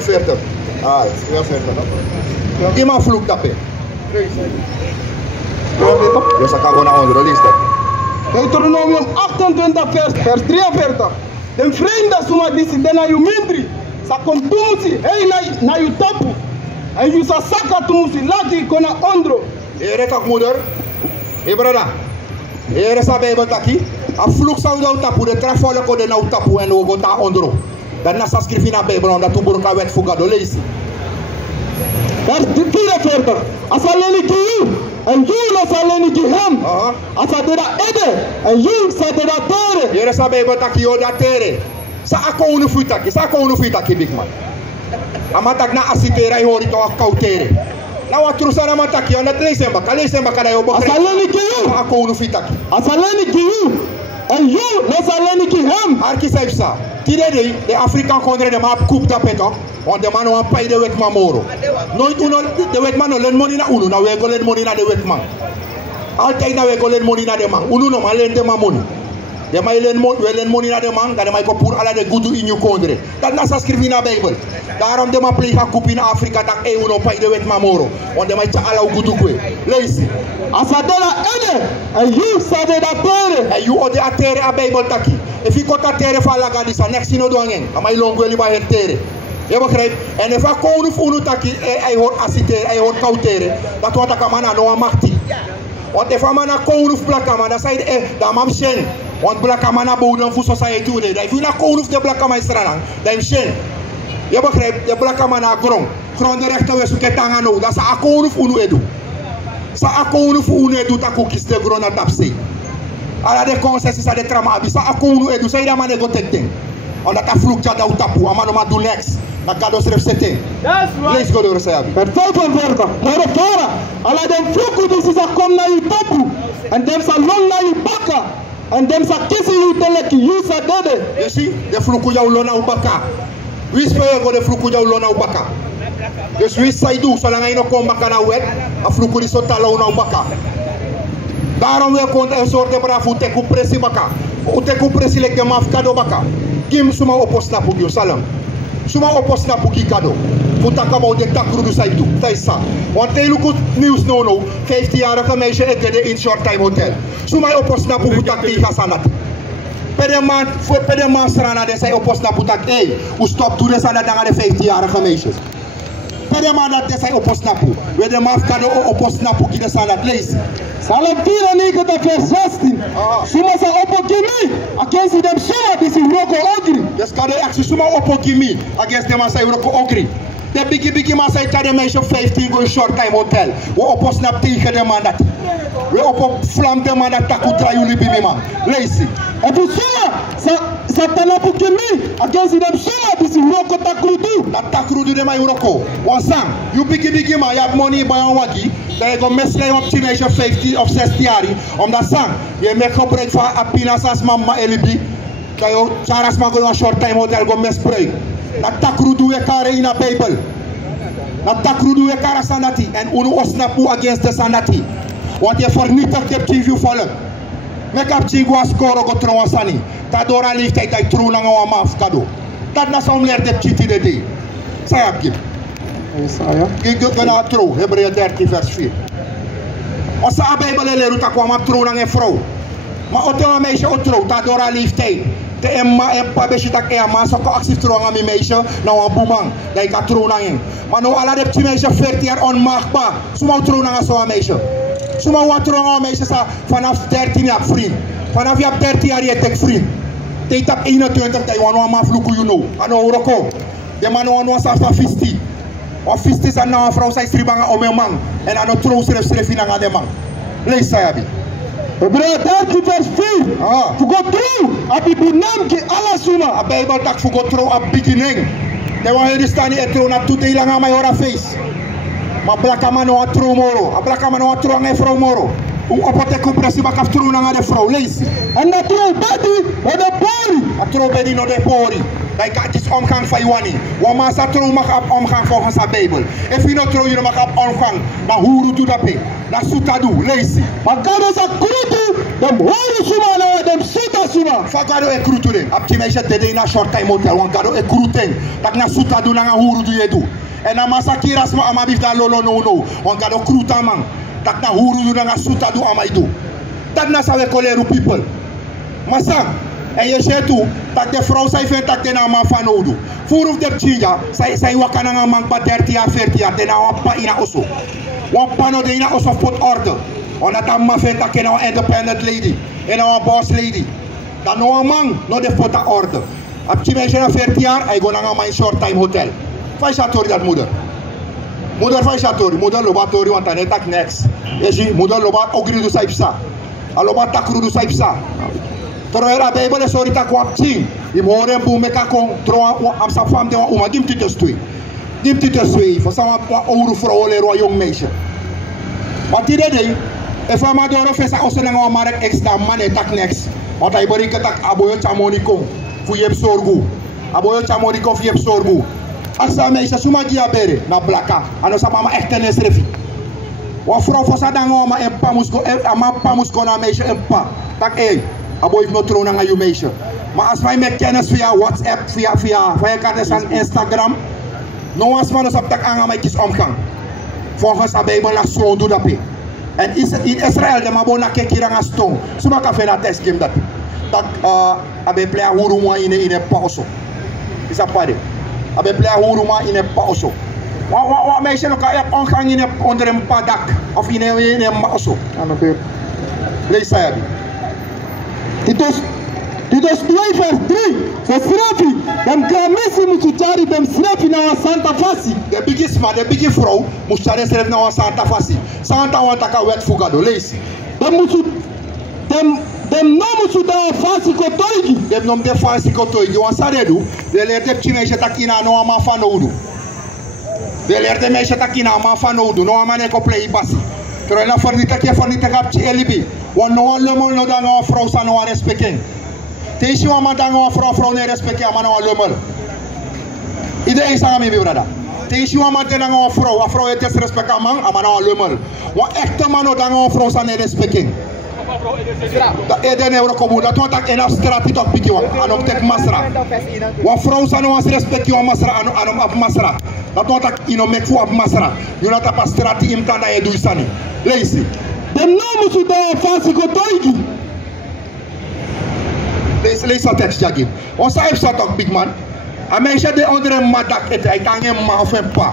40. Ah, 42. Iemand vloekt dat in. Je zou gaan naar onder, lees dat. Deuteronomium 28 vers 43. Den vreemde suma disi dena yu mindri. Sa kontumusi hei na yu tapu. En yu sa saka tumusi lati kona ondro. Here tak moeder. Hey brada. Here sa Bijbel taki. A vloek zou jou tapu. De trafole ko de nou tapu en we gota ondro. Dan na sa skrif in a Bijbel on dat tu burka wet fugado lees. Vers 44. Asaleni ki yu. En you no saleni ki hem. Asadera ede. En you sadera tere. Here sa Bijbel taki yo da tere. Sa ako unu futaki. Sa ako unu futaki big man. Amatak na asitera i hori to akautere. Na watru sana mataki on dat lees emba kada yo bokre. Asaleni ki yu. Ako unu futaki. Asaleni ki yu. En you no saleni ki hem. Arki saif sa. Tide de Afrikaan kondre de ma coupe tapeto. On de man wan pay de wetman moro. Nooit uno de wetman no len money na unu. Na we go len money na de wetman. Altijd na we go len money na de man. Unu no ma len de man money. De ma len money na de man. Dat de ma ko pour ala de gudu in you kondre. Dat na sa skrif in a Bijbel. Daarom de ma play ga coupe in Afrika tak e uno pay de wetman moro. On de ma cha ala gudu kwe. Lees. Asadela ede. En you sadera tere. En you ode a tere a Bijbel taki. If you got a tere fa laga disa next no doangen. Ama ilongo eli ba her tere. Je begrijpt? En if I kon of unu taki, hij hoort assiteren, hij hoort kauteren. Dat wordt ik aan nou machtig. Want if I man kon of black man, dat zei dat mam shen. Want black man bouden voor society today. Dat if you na kon of de black man stralen, dat is shen. Je begrijpt? De black man na grond. Grond de rechter we zoeken tanga nou. Dat is a kon of unu edu. Sa a kon of unu edu taku kies de grond na tapse. Ala de concessies a de trama abi. Sa a kon unu edu. Say dat man go take thing. Omdat dat vloek ja dat tapu. Amano ma do next. Dat gaat ons recepten. Lees go door Sayabi. Per 45. Maar de fara. Alla den vloeken die ze kom naar je tapu. En dem sa long naar je baka. En dem sa kisi je teleki. You sa dede. You see? De vloeken jou lona u baka. Wie speel go de vloeken jou lona u baka. Dus wie say do. Zolang hij nog kom baka na wet. A vloeken die so talo na u baka. Daarom we kon een soort de bravo teku presi baka. U teku presi lek de mafkado baka. Kim suma opos na pugyo salam. Suma opos na pugi kado. Futaka about de takrudu saitu. Taisa. Want they look news no. 50-jarige meisje ekede in short time hotel. Suma opos na pugi tak tiga sanat. Pede man strana de say opos na putak. Hey, u stop to de sanat danga de 50-jarige meisjes. Pede man dat de say opos na pu. We de maf kado opos na pugi de sanat. Lees. Salam tira nigga de vers 16. Suma sa opo kimi. Against them suma this is roko ogri. Yes, kado aksi suma opo kimi. Against them say roko ogri. De bigi man say kade meisje 15 go short time hotel. We opo snap tegen de man dat. We opo flam de man dat taku trayuli bibi man. Lees. En tu suma sa tanapu kimi. Against them suma this is roko takrudu. Dat takrudu de my roko. Wansang. You bigi man you have money by on wagi. Dan go mesle op die meisje 15 of 16 jaar. Omdat sang. Je maakt gebruik van apinas als mama elibi. Kan je charas maar go short time hotel go mesbruik. Dat takrudu we kare in a Bijbel. Dat takrudu we kare sanati. En unu osnapu against the sanati. Want je vernietigt je TV vallen. Mek up chingu a score go trouwen sani. Dat door een leeftijd dat trouw lang aan maaf kado. Dat na zo'n leert de chiti de day. Sayap gip. Ik ga naar trouw. Hebreeën 13 vers 4. Als de Bijbel leert dat kwam op trouw lang een vrouw. Maar als een meisje op trouw, dat door een leeftijd. De emma en pa beshi tak emma so ko actief trouw aan mijn meisje. Nou een boeman. Dat ik trouw lang. Maar nou alle de meisje 14 jaar onmaakbaar. Suma trouw lang zo'n meisje. Suma wat trouw aan meisje vanaf 13 jaar vriend. Vanaf je 13 jaar je tek vriend. Tijd op 21 dat je wan man vloeken you know. Ano roko. De man wan sa 50. Of 50 zijn nou een vrouw zij stribanga om een man. En aan een trouw schreef in aan de man. Lees Sayabi. Hebreeën 13 vers 4. Fugo trouw. Abi bunam ki ala suma. A Bijbel tak fugo trouw a beginning. De wan hier staan in trouw na toete lang aan mijn hora face. Maar blaka man no trouw moro. A blaka man no trouw aan een vrouw moro. U opote compresi bakaf trouw aan de vrouw. Lees. En dat trouw bedi no de pori. A trouw bedi no de pori. Dat het is omgang van Iwani. Want maar ze trouw mag op omgang volgens de Bijbel. If je niet trouw, je mag op omgang. Maar hoe doe dat? Dat soeta doe, lees. Maar gado sa krutu, dem horu suma na dem suta suma. Fa gado e krutu den. Op die meisje dede in een short time hotel. Want gado e krutu. Dat na soeta doe, na hoe doe je doe. En dan masa kiras ma ama bifda lolo no. Want gado kruta man. Dat na hoe doe, na soeta doe ama doe. Dat na sawe koleru people. Masa. En je zegt toe, dat de vrouw zij vindt dat de naam van nodig. Voor of de tjinja, zij wakken aan een man bij 30 jaar, 40 jaar, de naam van ina osso. Want pano de ina osso voor orde. Omdat dat man vindt dat je nou independent lady, en nou een boss lady. Dat nou een man, nou de voor orde. Op je meisje na 40 jaar, hij gaat naar een short time hotel. Van chatori dat moeder. Moeder van chatori, moeder lobatori, want dan is dat next. Je ziet, moeder lobat ook niet doe saipsa. Alobat takru doe saipsa. Terwijl de Bijbel is sorry dat kwam zien. Je moet horen hoe met elkaar trouwen aan zijn fam de oma dim titus twee. Dim titus twee. Voor zo'n oude vrouw leren jong meisje. Wat die deed, even maar door of is als een jonge man extra man het tak next. Want hij bereikt dat aboyo chamoniko voor je zorgu. Aboyo chamoniko voor je zorgu. Als een meisje suma dia bere na blaka. En als mama echt een esrefi. Wat vrouw voor zijn jonge man en pamusko na meisje en pa. Tak Abo heeft nog trouwen aan je meisje. Maar als wij met kennis via WhatsApp, via kartes aan Instagram, nou als man dus op dat aan mij kies omgang. Volgens de Bijbel naar zo'n doe dat. En in Israël de mabo na kekira aan stone. Zo maar kan na test game dat. Dat abe play huruma in een pauze. Is dat pare? Abe play huruma in een pauze. Wat meisje nog kan omgang in onder een padak of in een pauze. Aan de lees hij. Titus 2 vers 3. So srafi, dem gramisi mutuchari dem srafi na wa Santa Fasi. De biggest man, de biggest vrouw, mutuchari srafi na wa Santa Fasi. Santa wa taka wet fugado, lees. Dem no mutu da Fasi kotoigi. Dem nom de Fasi kotoigi. Wan saredu, de leerte pchi meisje takina no ama fanoudu. De leerte meisje takina ama fanoudu, no ama neko play basi. Terwijl na fornita kapchi elibi. Want no one lemol no dan een vrouw sa no one respecting. Teesi wa man dan een vrouw ne respecten ama no one lemol. Iedereen is aan mij brada. Teesi wa man dan een vrouw het respect ama no one lemol. Want echte man no dan een vrouw sa ne respecting. Dat eden euro komu dat want en abstract toch piki wa anom tek masra. Want vrouw sa no one respect yo masra anom ab masra. Dat want ino mek fu ab masra. You not ab strati imtanda e du isani. Leisi. Dem no mutu da Fasi kotoigi. Lees dat tekst jagin. Ons heeft dat ook big man. A meisje de onder een madak het hij kan een ma of een pa.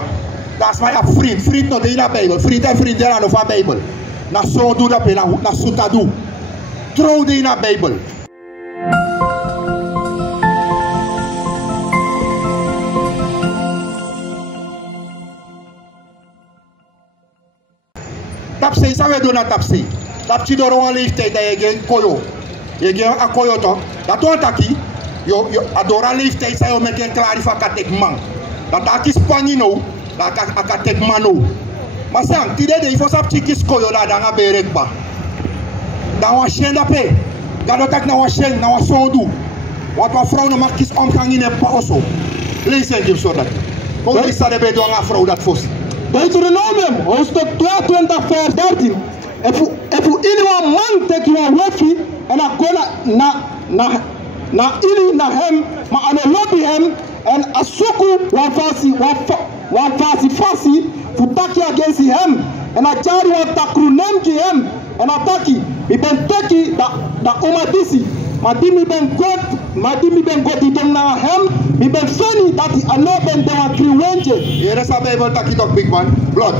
Dat is mijn vriend. Vriend nog in de Bijbel. Vriend en vriend daar nog van Bijbel. Na zo doe dat na suta doe. Trouw in de Bijbel. Tapsi, sabe do na tapsi. Tapsi do ro leeftijd dat je geen koyo. Je geen a koyo toch. Dat want aki yo adora leeftijd sa yo met een clarificatek man. Dat aki Spanino, dat akatek mano. Maar sang, tide de ifo sap chikis koyo da danga berekba. Dan wa shen da pe. Gado tak na wa shen, na wa sondu. Wat wa vrouw no mag kies omgang in een pauso. Lees en give so dat. Hoe is dat bij doen a vrouw dat fos? Deuteronomium, hoofdstuk 22 vers 13. If anyone man take your wife and a gonna na ili na hem, ma ane lobby hem and asuku wan fasi futaki against him and a jari wan takrunem ki hem and a taki iben taki da umadisi madimi ben god itom na hem iben feni that I know ben dewa kriwenje. Here is a Bible taki talk big man blood.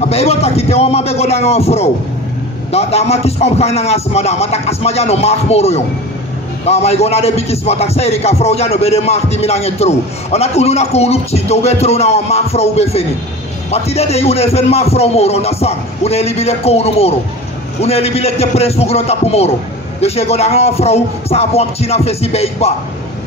A Bible taki te wama be god aan vrouw. Da makis omgaan na asma da matak asma ja no maag moro jong. Da mai go na de bikis matak sei ka vrouw ja no be de maag di minang etro. Onat unu na ko lup chi to be tro na maag vrouw be feni. Matide de une fen maag vrouw moro na sang. Une libile ko unu moro. Une libile te pres fu gro tapu moro. Dus je gaat naar een vrouw, sa bom china fesi beikba.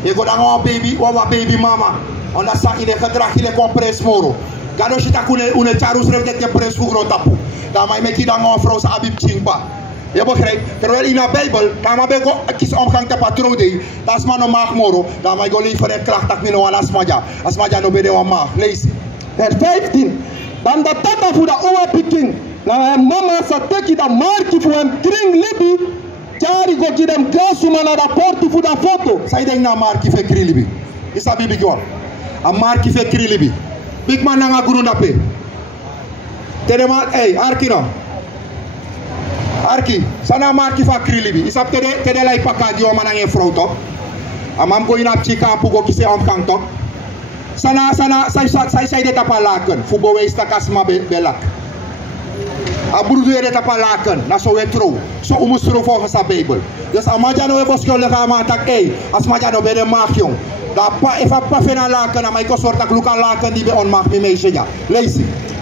Je gaat naar een baby, wa baby mama. Onda sa ine gedrag ile compres moro. Gado shita kune une charus revde te pres fu gro tapu. Da mai meki dan een vrouw sa abib chingba. Je begrijpt? Terwijl in de Bijbel, dan mag ik kies omgang te patroon de, dat is maar nog maag moro, dan mag ik liever een klacht dat mino aan asmaja. Asmaja no bede wa maag. Lees. Vers 15. Dan de tata voor de oude piking. Na mama sa teki da marki voor hem kring libi. Jari go ki dem gasuma na da porti voor da foto. Sai denk na marki fe kring libi. Isa bibi gwa. A marki fe kring libi. Big man nga guru ndape. Tedema, hey, Arkino. Arki, sana marki fa kring libi. Isa tede lai pakadi o manange vrouw toch? Amam go ina chika pugo kise omkang toch? Sana sai de tapa laken. Fubo wees takasma belak. Abrudu de tapa laken. Na so wetro. So umusro volgens de Bijbel. Dus amaja no eboskyo lega matak ei. Asmaja no bede maag jong. Da pa efa pa fena laken. Ama iko soort tak luka laken die be onmaag mi meisje ja. Lees.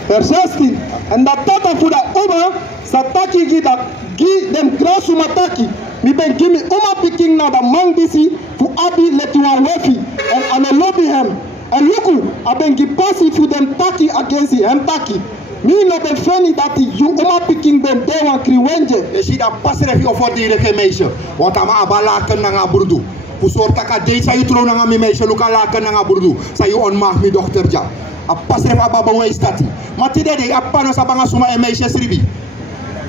Vers 16. En dat tata voor de oma sataki gida gi dem grasu mataki. Mi ben gimi uma picking na da mangdisi fu abi letuan wefi. En ane lobby hem. En luku aben gi passi fu dem taki against hem taki. Mi no ben feni dat you uma picking ben dewa kri wenje. Je ziet dat pas er even voor die meisje. Want ama abalaken na burdu. Fu soort taka date sa yutro na mi meisje luka laken na burdu. Sa yu onmaag mi dochter ja. A pas er ababa we stati. Matide de apano sa banga suma e meisje sribi.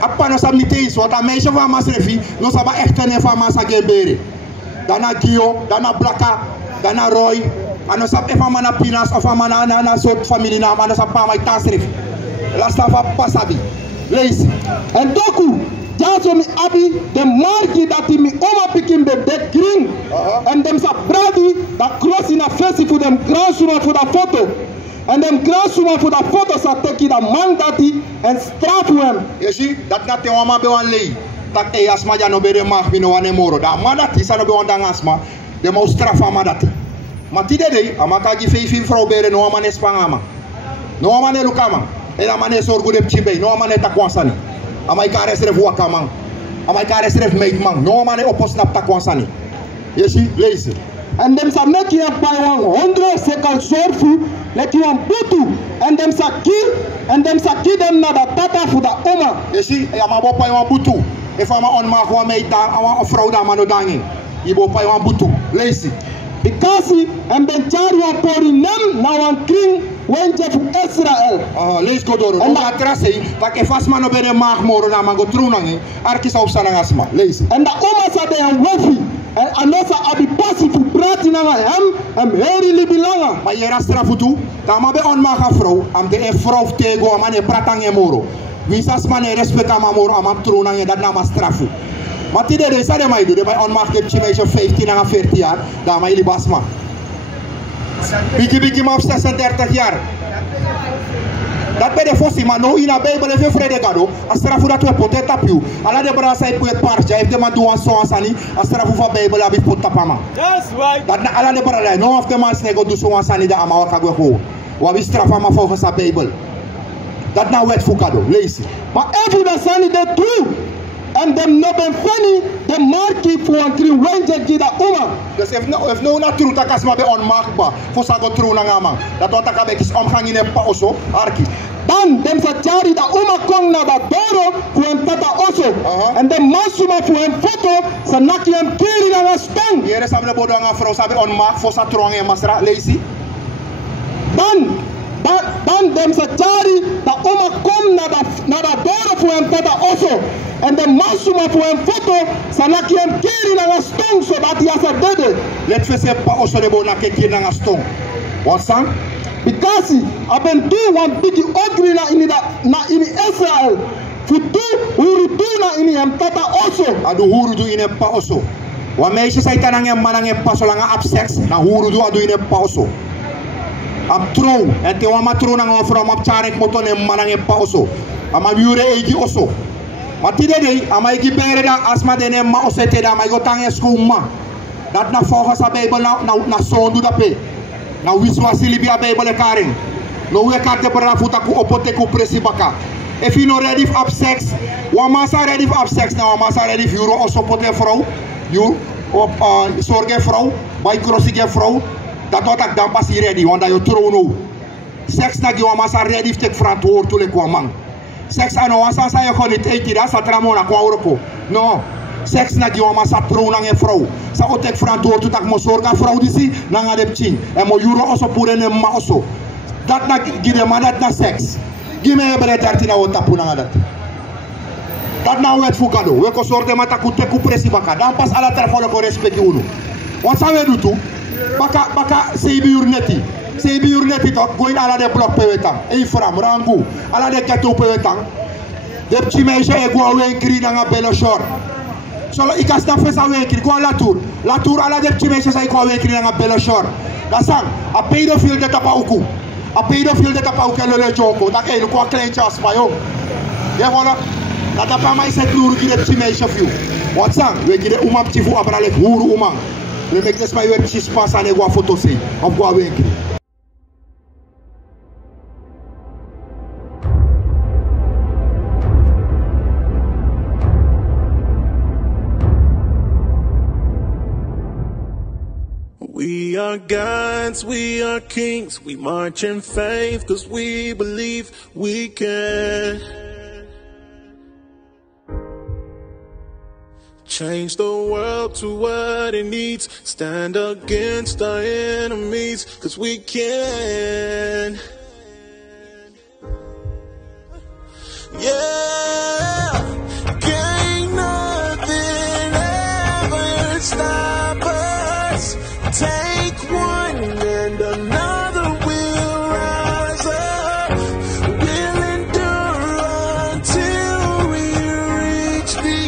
Apano sa miteis wat a meisje van mas refi no sa ba echt ne van mas agembere. Dana Gio, dana Blaka, dana Roy. Ano sa efa mana pinas of mana na soort familie na ano sa pa mai tasrif. Lasta va pasabi. Lees. En doku jaso mi abi de marki dat mi oma pikin be de kring. En dem sa bradi da cross in a face for dem grasuma for da foto. En dem grasuma for da foto sa teki da man dati en strafu hem. Je ziet dat na te wama be wan lei. Dat e asma ja no bere mag bino wane moro. Da madati sa no be wan dang asma. De mo strafa madati. Maar die deed, amaka die 5 vrouw beren no amane spangama. No amane lukama. En amane sorgu de chibe, no amane takwansani. Amai kare sref wakama. Amai kare sref meitman. No amane opos nap takwansani. Je ziet, lees. En dem sa make you buy 100 sekal sorfu, let you butu. En dem sa ki dem na da tata fu da oma. Je ziet, ja maar bo pay wan butu. If ama on ma kwa meita, awa vrouw da mano dangi. Ibo pay wan butu. Lees. Because en ben chari wan pori nem na wan kring WINTJÉ fu Israel. Lees go door. En dat trase, dat e fast man obere maag moro na mango trunangi. Arki sa opsana asma. Lees. En da oma sa de an wefi. En anosa abi pasi fu prati na hem heri libilanga. Maar je rastra futu, dan ma be on maag vrouw, am de e vrouw tego am ne pratange moro. Wie sas man e respect am moro am trunangi dat na ma strafu. Maar die de sa de mai do de bij on maag de chimeisje 15 en 14 jaar, dan ma ili basma. Bigi maar op 36 jaar. Dat bij de fossi, maar no in de Bijbel even vrede gado. Als strafu dat we poten tapiu. Ala de brasa e puet parja, heeft de man doen zo ansani. Als strafu van Bijbel abi pot tapama. That's right. Dat na ala de brasa, no of de man snego do zo ansani da ama wakagwe ho. Wabi strafa ma volgens de Bijbel. Dat na wet fukado, lees. Maar even dat sani de true. En dem no ben feni de marki fu an kri WINTJÉ gida uma. Dus if no na true takasma be onmaakbaar. Voor sa go true na ngama. Dat wat takabe kis omgang in pa oso arki. Dan dem sa chari da uma kong na da doro fu en tata oso. En dem masuma fu en foto sa naki en kiri na stong. Yere samle bodo nga vrouw sabe onmaak voor sa trong en masra lazy. Dan dem sa chari da uma kom na da doro fu en tata oso. En de masuma fu en foto sanaki en kiri na stong so dat ya sa dede. Let fese pa oso de bona ke kiri na stong. Wat sang? Because aben tu wan bigi ogri na ini Israel. Futu huru tu na ini em tata oso. Adu huru du ine pa oso. Wa meisje sai tanang em manang em pa so langa up sex na huru du adu ine pa oso. Am trouw en te wa matro na ngwa from up charek moton em manang em pa oso. Ama yure egi oso. Maar die deed, ama ik bere da asma dene ma osete da ma go tange skuma. Dat na volgens de Bijbel na sondu da pe. Na wiswa silibi a Bijbel e karing. No we karte para futa ku opote ku presi baka. If you no ready for sex, wa masa ready for sex na wa masa ready for euro oso pote vrouw. You op zorge vrouw, bij crossige vrouw. Dat wat ik dan pas hier ready, want dat je trouw no. Sex na gi wa masa ready tek verantwoord to le kwa man. Sex ano asa sa yo kon it da sa tramona kwa uroko. No. Sex na di oma sa pro nang e vrouw. Sa otek fran door tutak mo sorga vrouw disi na nga dem ching. E mo euro oso pure ne ma oso. Dat na gide ma dat na sex. Gime e bere dartina o tapu na dat. Dat na wet fukado. We ko sorte mata ku teku presi baka. Dan pas ala telefone ko respecti uno. Wat sa we dutu? Baka seibi urneti. Seibi urneti tot going ala de blok pewetang. E fram rangu. Ala de keto pewetang. Dep chimeje e go awen KRIN nga belo short. Solo ikas na fesa awen KRIN go la tour. La tour ala dep chimeje sa go awen KRIN nga belo short. Da sang a pedophile de tapa uku. A pedophile de tapa uku le joko. Da ke ko klein chas pa yo. Ye wala. Da tapa mai se tour ki dep chimeje fiu. Wat sang we gide umam chifu abrale huru umam. We make this my web chis pasa ne go photo sei. Of go awen KRIN. We are gods, we are kings, we march in faith, cause we believe we can change the world to what it needs, stand against our enemies, cause we can. Yeah, can't nothing ever stop us. Take one and another will rise up. We'll endure until we reach the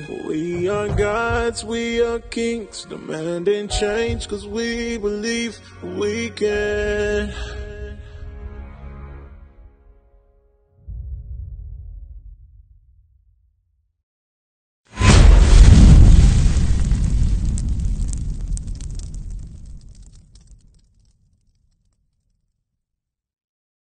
end. We are gods, we are kings, demanding change, cause we believe we can.